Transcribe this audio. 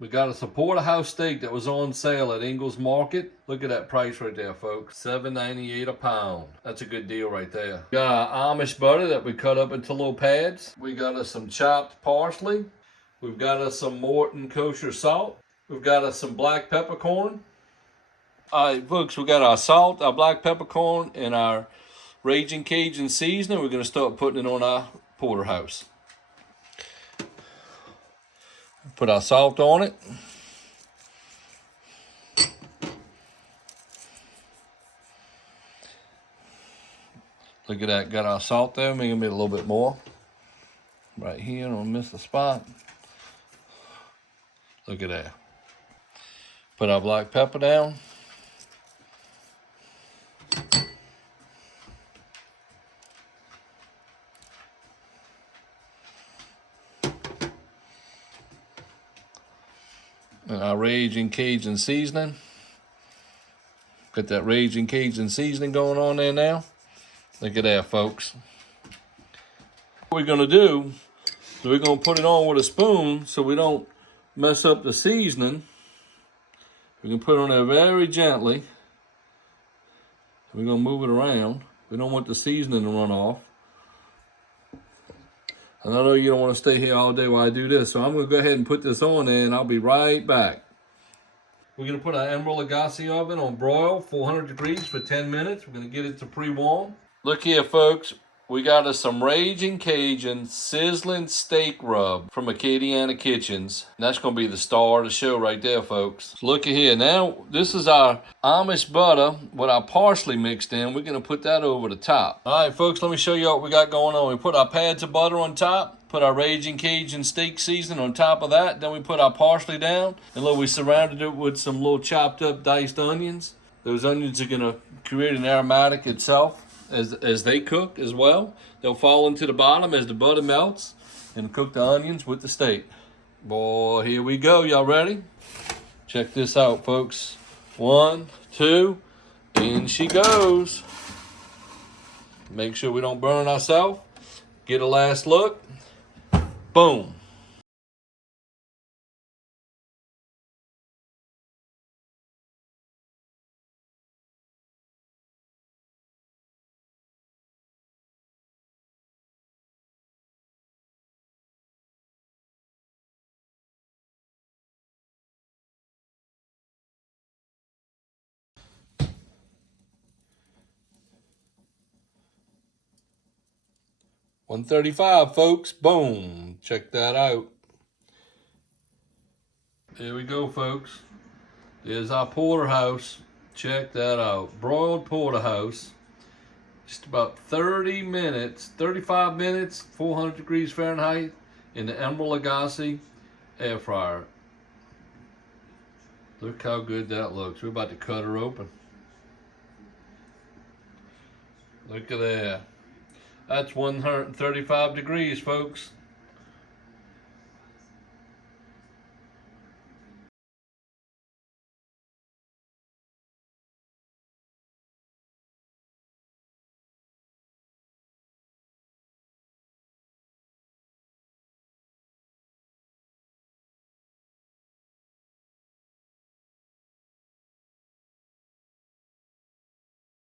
We got us a Porterhouse steak that was on sale at Ingals Market. Look at that price right there, folks. $7.98 a pound. That's a good deal right there. We got our Amish butter that we cut up into little pads. We got us some chopped parsley. We've got us some Morton kosher salt. We've got us some black peppercorn. All right, folks, we got our salt, our black peppercorn, and our Rajin Cajun seasoning. We're going to start putting it on our Porterhouse. Put our salt on it. Look at that, got our salt there. Maybe a little bit more. Right here, don't miss the spot. Look at that. Put our black pepper down. And our Rajin Cajun seasoning. Got that Rajin Cajun seasoning going on there now. Look at that, folks. What we're gonna do is we're gonna put it on with a spoon so we don't mess up the seasoning. We can put it on there very gently. We're gonna move it around. We don't want the seasoning to run off. And I know you don't want to stay here all day while I do this, so I'm going to go ahead and put this on there, and I'll be right back. We're going to put our Emerald Lagasse oven on broil, 400 degrees for 10 minutes. We're going to get it to pre-warm. Look here, folks. We got us some Rajin Cajun SIZZLIN steak rub from Acadian Kitchens. And that's going to be the star of the show right there, folks. So look at here. Now, this is our Amish butter with our parsley mixed in. We're going to put that over the top. All right, folks, let me show you what we got going on. We put our pads of butter on top, put our Rajin Cajun steak seasoning on top of that. Then we put our parsley down. And look, we surrounded it with some little chopped up diced onions. Those onions are going to create an aromatic itself. As they cook as well. They'll fall into the bottom as the butter melts and cook the onions with the steak. Boy, here we go. Y'all ready? Check this out, folks. 1, 2, in she goes. Make sure we don't burn ourselves. Get a last look. Boom. $135, folks. Boom. Check that out. There we go, folks. There's our porterhouse. Check that out. Broiled porterhouse. Just about 30 minutes, 35 minutes, 400 degrees Fahrenheit in the Emerald Lagasse air fryer. Look how good that looks. We're about to cut her open. Look at that. That's 135 degrees, folks.